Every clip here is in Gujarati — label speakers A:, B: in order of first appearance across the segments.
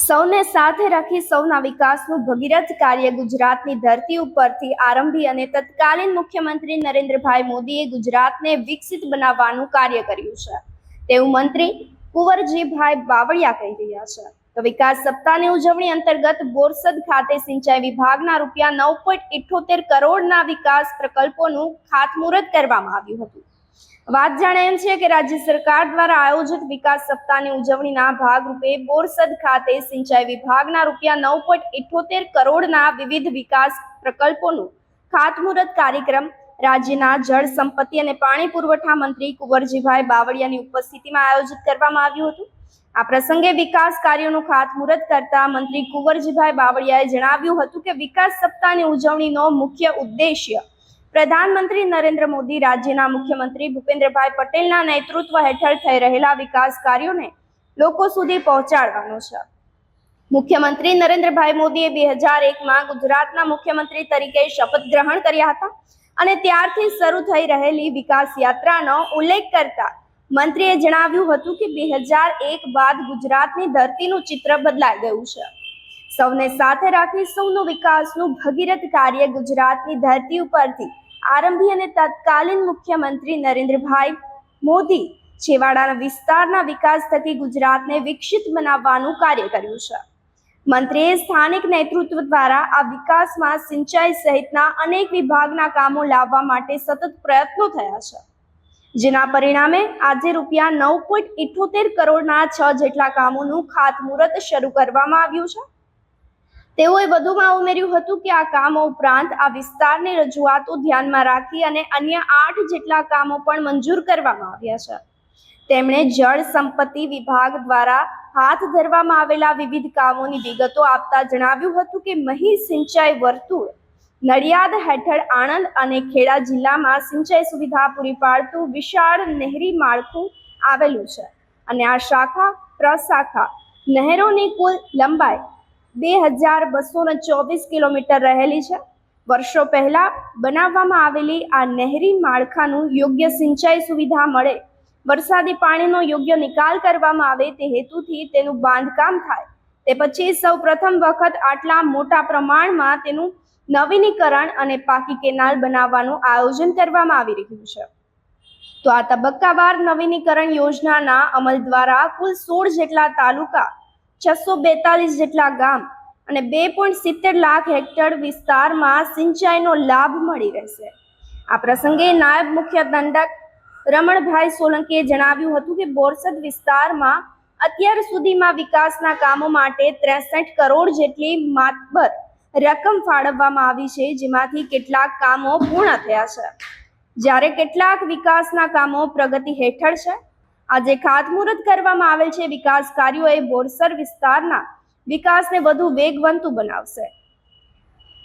A: સૌને સાથે રાખી સૌના વિકાસનું ભગીરથ કાર્ય ગુજરાતની ધરતી ઉપરથી આરંભી અને તત્કાલીન મુખ્યમંત્રી નરેન્દ્રભાઈ મોદીએ ગુજરાતને વિકસિત બનાવવાનું કાર્ય કર્યું છે. તેવું મંત્રી કુંવરજીભાઈ બાવળિયા કહી રહ્યા છે. તો વિકાસ સપ્તાહની ઉજવણી અંતર્ગત બોરસદ ખાતે સિંચાઈ વિભાગના રૂપિયા નવ પોઈન્ટ ઇઠોતેર કરોડના વિકાસ પ્રકલ્પોનું ખાતમુહૂર્ત કરવામાં આવ્યું હતું. વાત જાણે એમ છે કે રાજ્ય સરકાર દ્વારા આયોજિત વિકાસ સપ્તાહની ઉજવણીના ભાગરૂપે બોરસદ ખાતે સિંચાઈ વિભાગના રૂપિયા નવ પોઈન્ટ ઇઠોતેર કરોડના વિવિધ વિકાસ પ્રકલ્પોનું ખાતમુહૂર્ત કાર્યક્રમ રાજ્યના જળ સંપત્તિ અને પાણી પુરવઠા મંત્રી કુંવરજીભાઈ બાવળિયાની ઉપસ્થિતિમાં આયોજિત કરવામાં આવ્યું હતું. આ પ્રસંગે વિકાસ કાર્યોનું ખાતમુહૂર્ત કરતા મંત્રી કુંવરજીભાઈ બાવળિયાએ જણાવ્યું હતું કે વિકાસ સપ્તાહની ઉજવણીનો મુખ્ય ઉદ્દેશ્ય પ્રધાનમંત્રી નરેન્દ્ર મોદી રાજ્યના મુખ્યમંત્રી ભૂપેન્દ્રભાઈ પટેલના નેતૃત્વ હેઠળ થઈ રહેલા વિકાસ કાર્યોને લોકો સુધી પહોંચાડવાનો છે. મુખ્યમંત્રી નરેન્દ્રભાઈ મોદીએ બે હજાર એકમાં ગુજરાતના મુખ્યમંત્રી તરીકે શપથ ગ્રહણ કર્યા હતા અને ત્યારથી શરૂ થઈ રહેલી વિકાસ યાત્રાનો ઉલ્લેખ કરતા મંત્રીએ જણાવ્યું હતું કે બે હજાર એક બાદ ગુજરાતની ધરતીનું ચિત્ર બદલાઈ ગયું છે. સૌને સાથે રાખી સૌનો વિકાસનું ભગીરથ કાર્ય ગુજરાતની ધરતી ઉપરથી આરંભી અને તત્કાલીન મુખ્યમંત્રી નરેન્દ્રભાઈ મોદી છેવાડાના વિસ્તારના વિકાસ થકી ગુજરાતને વિકસિત બનાવવાનું કાર્ય કર્યું છે. મંત્રીએ સ્થાનિક નેતૃત્વ દ્વારા આ વિકાસમાં સિંચાઈ સહિતના અનેક વિભાગના કામો લાવવા માટે સતત પ્રયત્નો થયા છે. જેના પરિણામે આજે રૂપિયા નવ પોઈન્ટ ઇઠોતેર કરોડના છ જેટલા કામોનું ખાતમુહૂર્ત શરૂ કરવામાં આવ્યું છે. તેઓએ વધુમાં ઉમેર્યું હતું કે આ કામો ઉપરાંત આ વિસ્તારની રજૂઆતો ધ્યાનમાં રાખી અને અન્ય આઠ જેટલા કામો પણ મંજૂર કરવામાં આવ્યા છે. તેમણે જળ સંપત્તિ વિભાગ દ્વારા હાથ ધરવામાં આવેલા વિવિધ કામોની વિગતો આપતા જણાવ્યું હતું કે મહી સિંચાઈ વર્તુળ, નડિયાદ હેઠળ આણંદ અને ખેડા જિલ્લામાં સિંચાઈ સુવિધા પૂરી પાડતું વિશાળ નહેરી માળખું આવેલું છે. અને આ શાખા, પ્રશાખા, નહેરોની કુલ લંબાઈ બે હજાર બસો ને ચોવીસ કિલોમીટર રહેલી છે. વર્ષો પહેલા બનાવવામાં આવેલી આ નહેરી માળખાનું યોગ્ય સિંચાઈ સુવિધા મળે. વરસાદી પાણીનો યોગ્ય નિકાલ કરવામાં આવે તે હેતુથી તેનું બાંધકામ થાય. તે પછી સૌ પ્રથમ વખત આટલા મોટા પ્રમાણમાં તેનું નવીનીકરણ અને પાકી કેનાલ બનાવવાનું આયોજન કરવામાં આવી રહ્યું છે. તો આ તબક્કાવાર નવીનીકરણ યોજનાના અમલ દ્વારા કુલ સોળ જેટલા તાલુકા છસો બેતાલીસ જેટલા ગામ અને બે પોઈન્ટ સિત્તેર લાખ હેક્ટર વિસ્તારમાં સિંચાઈનો લાભ મળી રહેશે. આ પ્રસંગે નાયબ મુખ્ય દંડક રમણભાઈ સોલંકીએ જણાવ્યું હતું કે બોરસદ વિસ્તારમાં અત્યાર સુધીમાં વિકાસના કામો માટે ત્રેસઠ કરોડ જેટલી માતબર રકમ ફાળવવામાં આવી છે, જેમાંથી કેટલાક કામો પૂર્ણ થયા છે. જ્યારે કેટલાક વિકાસના કામો પ્રગતિ હેઠળ છે આજે ખાતમુહૂર્ત કરવામાં આવેલ છે. વિકાસ કાર્યો એ બોરસર વિસ્તારના વિકાસને વધુ વેગવંતુ બનાવશે.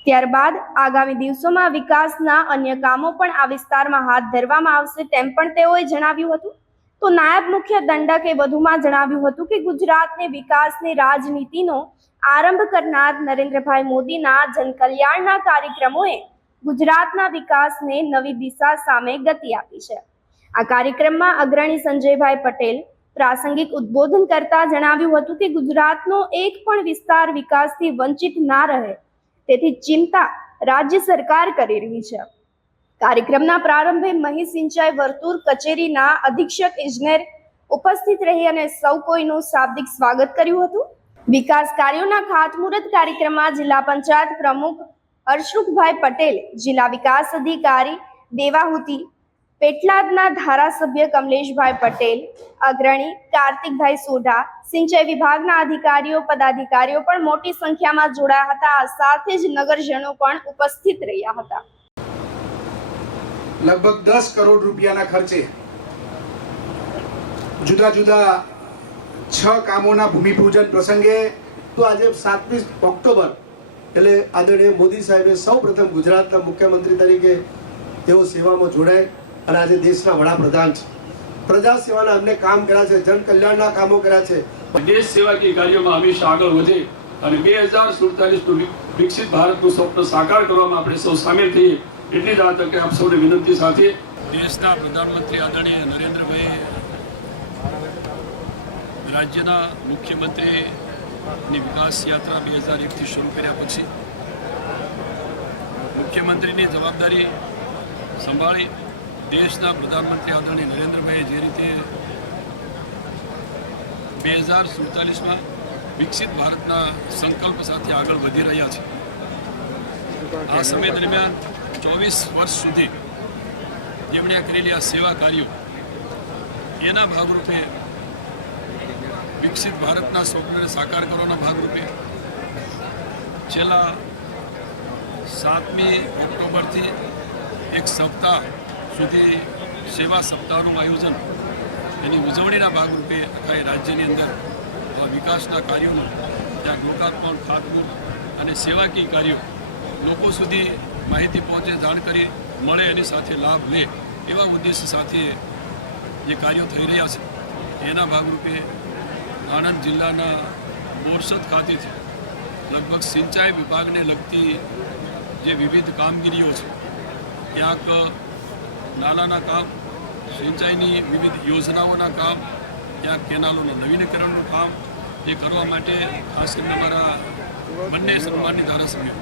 A: ત્યારબાદ આગામી દિવસોમાં વિકાસના અન્ય કામો પણ આ વિસ્તારમાં હાથ ધરવામાં આવશે તેમ પણ તેઓએ જણાવ્યું હતું. તો નાયબ મુખ્ય દંડકે વધુમાં જણાવ્યું હતું કે ગુજરાતને વિકાસની રાજનીતિનો આરંભ કરનાર નરેન્દ્રભાઈ મોદીના જનકલ્યાણના કાર્યક્રમોએ ગુજરાતના વિકાસને નવી દિશા સામે ગતિ આપી છે. આ કાર્યક્રમમાં અગ્રણી સંજયભાઈ પટેલ પ્રાસંગિક ઉદ્બોધન કરતા જણાવ્યું હતું કે ગુજરાતનો એક પણ વિસ્તાર વિકાસથી વંચિત ના રહે. તેથી ચિંતા રાજ્ય સરકાર કરી રહી છે. કાર્યક્રમના પ્રારંભે મહી સિંચાઈ વર્તુળ કચેરીના અધિક્ષક ઇજનેર ઉપસ્થિત રહી અને સૌ કોઈનું શાબ્દિક સ્વાગત કર્યું હતું. વિકાસ કાર્યોના ખાતમુહૂર્ત કાર્યક્રમમાં જિલ્લા પંચાયત પ્રમુખ હર્ષુખભાઈ પટેલ, જિલ્લા વિકાસ અધિકારી દેવાહુતિ પેટલાદના ધારાસભ્ય કમલેશભાઈ પટેલ, અગ્રણી કાર્તિકભાઈ સોઢા, સિંચાઈ વિભાગના અધિકારીઓ, પદાધિકારીઓ પણ મોટી સંખ્યામાં જોડાયા હતા. સાથે જ નગરજનો પણ ઉપસ્થિત રહ્યા હતા.
B: લગભગ દસ કરોડ રૂપિયાના ખર્ચે જુદા જુદા છ કામોના ભૂમિપૂજન પ્રસંગે
C: તો આજે સાતમી ઓક્ટોબર એટલે આદરણીય મોદી સાહેબે સૌ પ્રથમ ગુજરાતના મુખ્યમંત્રી તરીકે તેઓ સેવામાં જોડાય. અને આજે દેશના વડાપ્રધાન છે. પ્રજા સેવાના અમને કામ કર્યા છે જન કલ્યાણના કામો કર્યા છે.
D: દેશ સેવાકીય કાર્યોમાં હંમેશા આગળ વધે અને બે હજાર સુડતાલીસનું વિકસિત ભારતનું સ્વપ્ન સાકાર કરવામાં આપણે સૌ સામેલ થઈએ એટલી જ આ તકે આપ સૌને વિનંતી સાથે. દેશના પ્રધાનમંત્રી આદરણીય નરેન્દ્રભાઈ રાજ્યના મુખ્યમંત્રીની વિકાસ યાત્રા બે હજાર એકથી શરૂ કર્યા પછી મુખ્યમંત્રીની જવાબદારી સંભાળી દેશના પ્રધાનમંત્રી આદરણીય નરેન્દ્રભાઈએ જે રીતે બે હજાર સુડતાલીસમાં વિકસિત ભારતના સંકલ્પ સાથે આગળ વધી રહ્યા છે. આ સમય દરમિયાન ચોવીસ વર્ષ સુધી જેમણે કરેલી આ સેવા કાર્યો, એના ભાગરૂપે વિકસિત ભારતના સ્વપ્નને સાકાર કરવાના ભાગરૂપે છેલ્લા સાતમી ઓક્ટોબરથી એક સપ્તાહ સુધી સેવા સપ્તાહનું આયોજન એની ઉજવણીના ભાગરૂપે આખા રાજ્યની અંદર વિકાસના કાર્યોનું, ત્યાં લોકાર્પણ ખાતમુહૂર્ત અને સેવાકીય કાર્યો લોકો સુધી માહિતી પહોંચે, જાણકારી મળે, એની સાથે લાભ લે એવા ઉદ્દેશ્ય સાથે જે કાર્યો થઈ રહ્યા છે. એના ભાગરૂપે આણંદ જિલ્લાના બોરસદ ખાતેથી લગભગ સિંચાઈ વિભાગને લગતી જે વિવિધ કામગીરીઓ છે, ક્યાંક નાલાના કામ, સિંચાઈની વિવિધ યોજનાઓના કામ, ત્યાં કેનાલોના નવીનીકરણનું કામ, એ કરવા માટે ખાસ કરીને અમારા બંને સન્માનની ધારાસભ્યો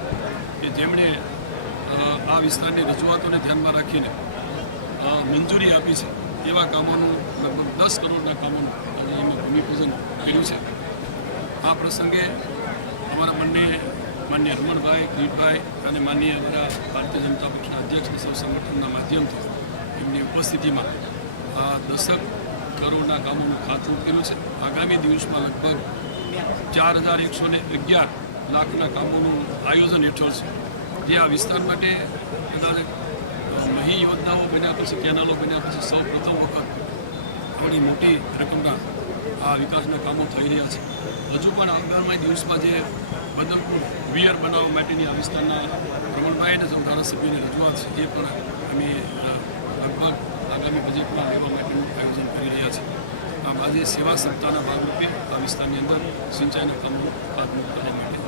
D: કે જેમણે આ વિસ્તારની રજૂઆતોને ધ્યાનમાં રાખીને મંજૂરી આપી છે, એવા કામોનું લગભગ દસ કરોડના કામોનું એમાં ભૂમિપૂજન કર્યું છે. આ પ્રસંગે અમારા બંને માન્ય રમણભાઈ કિરીટભાઈ અને માન્ય અમારા ભારતીય જનતા પક્ષના અધ્યક્ષ સૌ સંગઠનના માધ્યમથી એમની ઉપસ્થિતિમાં આ દસક કરોડના કામોનું ખાતમુહૂર્ત કર્યું છે. આગામી દિવસમાં લગભગ ચાર હજાર એકસો ને અગિયાર લાખના કામોનું આયોજન હેઠળ છે. જે આ વિસ્તાર માટે કદાચ મહી યોજનાઓ બન્યા પછી, કેનાલો બન્યા પછી સૌ પ્રથમ વખત ઘણી મોટી રકમના આ વિકાસના કામો થઈ રહ્યા છે. હજુ પણ આગામી દિવસમાં જે બદલપુર વિયર બનાવવા માટેની આ વિસ્તારના પ્રમણભાઈ અને ધારાસભ્યની રજૂઆત છે, એ પણ અમે લગભગ આગામી બજેટમાં લેવા માટેનું આયોજન કરી રહ્યા છે. આમ આજે સેવા સપ્તાહના ભાગરૂપે આ વિસ્તારની અંદર સિંચાઈના કામો હાથ માટે અમે